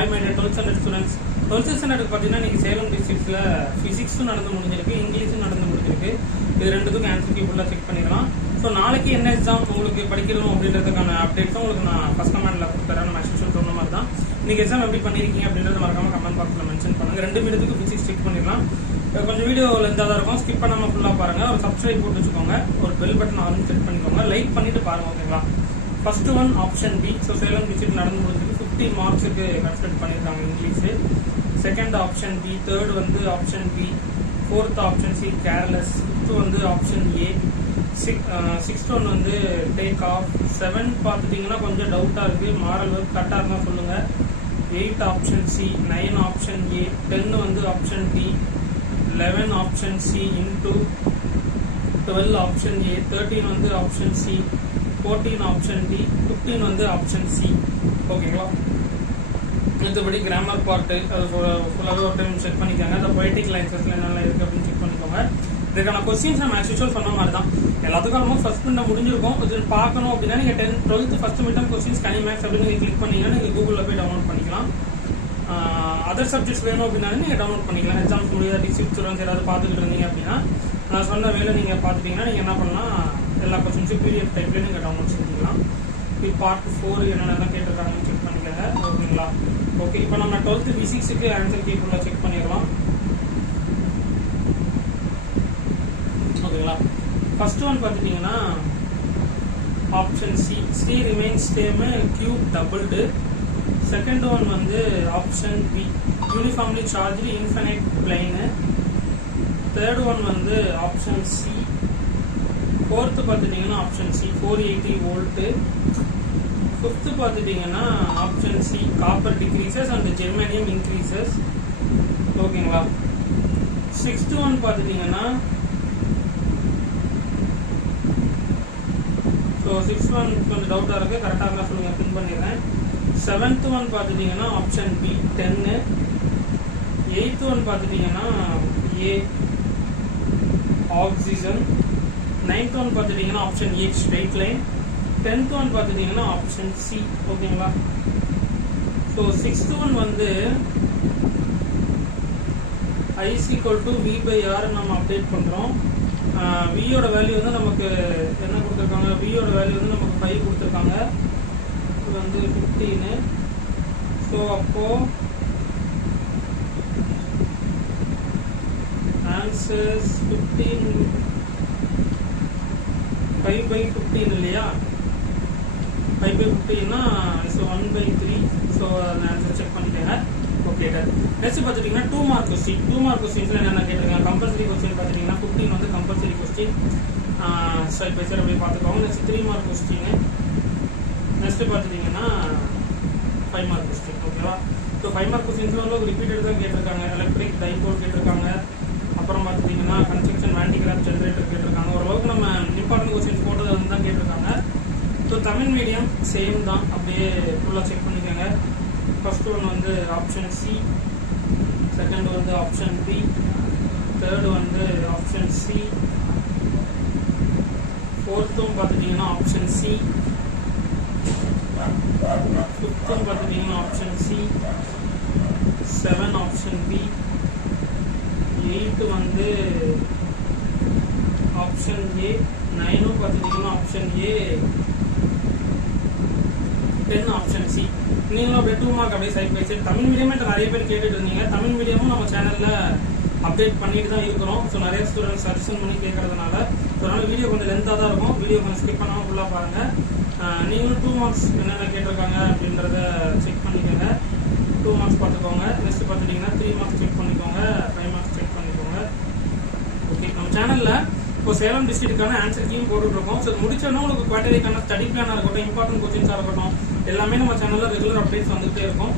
Hi my dear 12th standard students. 12th standard பார்த்தீங்கன்னா நீங்க சேலம் டிஸ்ட்ரிக்ட்ல பிசிக்ஸும் நடந்து முடிஞ்சிருக்கு, இங்கிலீஷும் நடந்து முடிஞ்சிருக்கு. இது ரெண்டுத்துக்கும் ஆன்சர் கீ ஃபுல்லா செக் பண்ணிடலாம். ஸோ நாளைக்கு என்ன எக்ஸாம் உங்களுக்கு படிக்கணும் அப்படின்றதுக்கான அப்டேட்ஸும் உங்களுக்கு நான் ஃபர்ஸ்ட் கமெண்ட்ல கொடுத்துறேன். நம்ம ஆக்சுவல் சொன்ன மாதிரி தான் நீங்க எக்ஸாம் எப்படி பண்ணிருக்கீங்க அப்படின்றத மறக்காம கமெண்ட் பாக்ஸ்ல மென்ஷன் பண்ணுங்க. 2 மினிட்டுக்கு பிசிக்ஸ் செக் பண்ணிடலாம். கொஞ்சம் வீடியோ லென்த்தாக தான் இருக்கும், ஸ்கிப் பண்ணாம ஃபுல்லா பாருங்க. ஒரு சப்ஸ்கிரைப் போட்டு வச்சுக்கோங்க, ஒரு பெல் பட்டன் ஆன் செட் பண்ணிக்கோங்க, லைக் பண்ணிட்டு பாருங்க. ஓகேங்களா? First one option B. So Salem district நடந்து முடிஞ்சிருக்கு. 50 மார்க்ஸுக்கு கன்சிடர் பண்ணியிருக்காங்க English. Second option B. Third வந்து option B. Fourth option C careless. Fifth வந்து ஆப்ஷன் ஏ. சிக்ஸ்த் ஒன் வந்து டேக் ஆஃப். 7 பார்த்துட்டிங்கன்னா கொஞ்சம் டவுட்டாக இருக்குது, மாரல் ஒர்க் கரெக்டாக இருந்தால் சொல்லுங்கள். 8 ஆப்ஷன் சி. 9 option A. 10 வந்து option D. 11 option C into 12 option A. 13 வந்து ஆப்ஷன் சி. 14 option D. 15 வந்து ஆப்ஷன் சி. ஓகேங்களா? மற்றபடி கிராமர் பார்ட்டு அது ஃபுல்லாகவே ஒரு டைம் செக் பண்ணிக்கோங்க. அந்த பொய்டிக் லைன்ஸஸ்ல என்னென்ன இருக்குது அப்படின்னு செக் பண்ணிக்கோங்க. இதுக்கான கொஸ்டின்ஸ் நம்ம ஆக்சுவல் சொன்ன மாதிரி தான் எல்லாத்துக்கும் ஆல்மோஸ்ட் ஃபர்ஸ்ட் மிட் முடிஞ்சிருக்கும். இது பார்க்கணும் அப்படின்னா நீங்கள் 10th 12th first mid questions கனி மேக்ஸ் அப்படின்னு நீங்கள் கிளிக் பண்ணீங்கன்னா நீங்கள் கூகுளில் போய் டவுன்லோட் பண்ணிக்கலாம். அதர் சப்ஜெக்ட்ஸ் வேணும் அப்படின்னா நீங்கள் டவுன்லோட் பண்ணிக்கலாம். எக்ஸாம்ஸ் முடியாத டிஸ்ட்ரிக்ட் ஸ்டூடெண்ட்ஸ் ஏதாவது பார்த்துக்கிட்டு இருந்தீங்க அப்படின்னா நான் சொன்ன வேலை நீங்கள் பார்த்துட்டீங்கன்னா நீங்கள் என்ன பண்ணலாம், எல்லா கொஸ்டின்ஸும் பிடிஎஃப் டைப்லேயே நீங்கள் டவுன்லோட் செஞ்சுக்கலாம். இது பார்ட் 4 என்னென்னலாம் கேட்டிருக்காங்கன்னு செக் பண்ணிக்கோங்க. ஓகேங்களா? ஓகே, இப்போ நம்ம 12th பிசிக்ஸுக்கு ஆன்சர் கீ ஃபுல்லாக செக் பண்ணிடலாம். ஓகேங்களா? ஃபர்ஸ்ட் ஒன் பார்த்துட்டிங்கன்னா option C. C remains same, cube doubled. Second one வந்து option B. Uniformly charged infinite plane. Third one வந்து ஆப்ஷன் சி. ஃபோர்த்து பார்த்துட்டிங்கன்னா ஆப்ஷன் சி 480 வோல்ட்டு. ஃபிஃப்த்து பார்த்துட்டிங்கன்னா option C copper decreases and germanium increases. ஓகேங்களா? Sixth one பார்த்துட்டிங்கன்னா so 6th one கொஞ்சம் டவுட்டாக இருக்குது, கரெக்டாக இருந்தால் சொல்லுங்கள், பின் பண்ணிடுறேன். 7th ஒன் பார்த்துட்டிங்கன்னா ஆப்ஷன் பி 10. 8th ஒன் பார்த்துட்டிங்கன்னா ஏ ஆக்சிஜன். 9th ஒன் பார்த்துட்டிங்கன்னா option A straight line. 10th one பார்த்துட்டிங்கன்னா ஆப்ஷன் சி. ஓகேங்களா? ஸோ 6th ஒன் வந்து I = V/R நம்ம அப்டேட் பண்ணுறோம். வியோட வேல்யூ வந்து நமக்கு என்ன கொடுத்துருக்காங்க, வியோட வேல்யூ வந்து நமக்கு 5 கொடுத்துருக்காங்க. இது வந்து 15. ஸோ அப்போ ஆன்சர்ஸ் 15 5/15 இல்லையா? 5/15னா ஸோ 1/3. ஸோ அந்த ஆன்சர் செக் பண்ணிட்டேங்க. Okay done. நெக்ஸ்ட் பார்த்துட்டிங்கன்னா 2 மார்க் கொஸ்டின். 2 மார்க் கொஸ்டின்ஸில் என்னென்ன கேட்டிருக்காங்க, கம்பல்சரி கொஸ்டின் பார்த்துட்டிங்கன்னா 15 வந்து compulsory question. Step by step அப்படியே பார்த்துக்கோங்க. Next 3 mark question. நெக்ஸ்ட் பார்த்துட்டிங்கன்னா 5 மார்க் கொஸ்டின். ஓகேவா? ஸோ 5 மார்க் கொஸ்டின்ஸில் வந்து ரிப்பீட்டட் தான் கேட்டிருக்காங்க. எலக்ட்ரிக் டைபோல் கேட்டிருக்காங்க. அப்புறம் பார்த்துட்டிங்கன்னா கன்ஸ்ட்ரக்ஷன் வேண்டிகிராஃப் ஜென்ரேட்டர் கேட்டிருக்காங்க. ஓரளவுக்கு நம்ம இம்பார்ட்டன்ட் கொஸ்டின்ஸ் போட்டது வந்து தான் கேட்டிருக்காங்க. ஸோ தமிழ் மீடியம் சேம் தான், அப்படியே ஃபுல்லாக செக் பண்ணிக்கோங்க. ஃபர்ஸ்ட் ஒன் வந்து ஆப்ஷன் சி. செகண்ட் வந்து ஆப்ஷன் பி. தேர்ட் வந்து ஆப்ஷன் சி. ஃபோர்த்தும் பார்த்துட்டிங்கன்னா ஆப்ஷன் சி. ஃபிஃப்த்தும் பார்த்துட்டிங்கன்னா ஆப்ஷன் சி. 7 option B. 8 வந்து ஆப்ஷன் ஏ. 9 பார்த்துட்டிங்கன்னா ஆப்ஷன் ஏ. 10 option C. நீங்களும் அப்படியே 2 மார்க் அப்படியே சைட் பை சைட். தமிழ் மீடியமே நிறைய பேர் கேட்டுட்டு இருந்தீங்க. தமிழ் மீடியமும் நம்ம சேனலில் அப்டேட் பண்ணிட்டு தான் இருக்கிறோம். ஸோ நிறைய ஸ்டூடெண்ட்ஸ் சஜஷன் பண்ணி கேட்கறதுனால ஸோ அதனால வீடியோ கொஞ்சம் லென்த்தாக தான் இருக்கும். வீடியோ கொஞ்சம் ஸ்கிப் பண்ணாமல் ஃபுல்லாக பாருங்கள். நீங்களும் 2 மார்க்ஸ் என்னென்ன கேட்டிருக்காங்க அப்படின்றத செக் பண்ணிக்கோங்க. 2 மார்க்ஸ் பார்த்துக்கோங்க. நெக்ஸ்ட் பார்த்துட்டிங்கன்னா 3 மார்க்ஸ் செக் பண்ணிக்கோங்க, 5 மார்க்ஸ் செக் பண்ணிக்கோங்க. ஓகே, நம்ம சேனலில் இப்போ சேலம் டிஸ்ட்ரிக்ட்டுக்கான ஆன்சர் கீயும் போட்டுருக்கோம். ஸோ முடிச்சோன்னா உங்களுக்கு குவார்டர்லிக்கான ஸ்டடி பிளானாக இருக்கட்டும், இம்பார்ட்டன்ட் கொஸ்டின்ஸாக இருக்கட்டும், எல்லாமே நம்ம சேனலில் ரெகுலர் அப்டேட்ஸ் வந்துகிட்டே இருக்கும்.